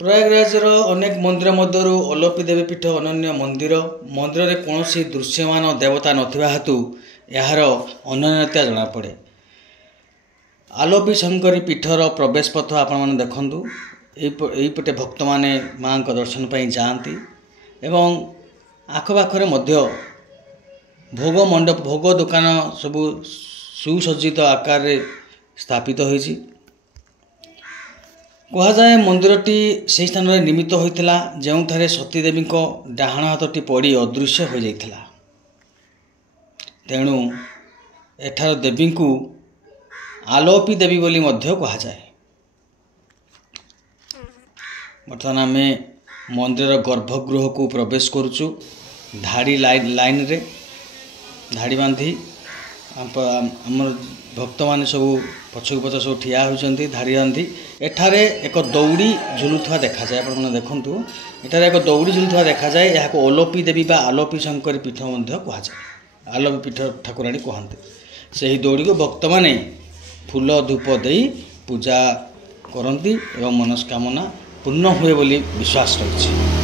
प्रयागराजर अनेक मंदिर मध्य अलोपी देवी पीठ अनन्य मंदिर मंदिर में कौन दृश्यमान देवता नथिबा हेतु यार अनन्यता जना पड़े। आलोपी शंकरी पीठर प्रवेश पथ आपण देखु यहीपटे भक्त माने माँ का दर्शन पर जाती एवं आखपाखरे मध्य भोग मंडप भोग दुकान सबू सुसज्जित आकार स्थापित होइछि। कहुए मंदिरटी से स्थान में निर्मित होता जो सतीदेवी डाहाण हाथटी पड़ी अदृश्य हो जाता। तेणु एठार देवी को आलोपी देवी बोली मध्य कहुए। बर्तमान आम मंदिर गर्भगृह को प्रवेश करुचु धाड़ी लाइन रे धाड़ी बांधी आमर भक्त मैंने सब पछक पछ सब ठिया होती धाड़ी बांधी एठारे एक दौड़ी झुलुवा देखा जाए। आप देखु एठारे एक दौड़ी झुलुवा देखा जाए। यहाँ आलोपी देवी बा आलोपी शंकरी पीठ कहुए। आलोपी पीठ ठाकुराणी कहते से ही दौड़ी को भक्त मैंने फूल धूप दे पूजा करती एवं मनस्कामना पूर्ण हुए बोली विश्वास रही।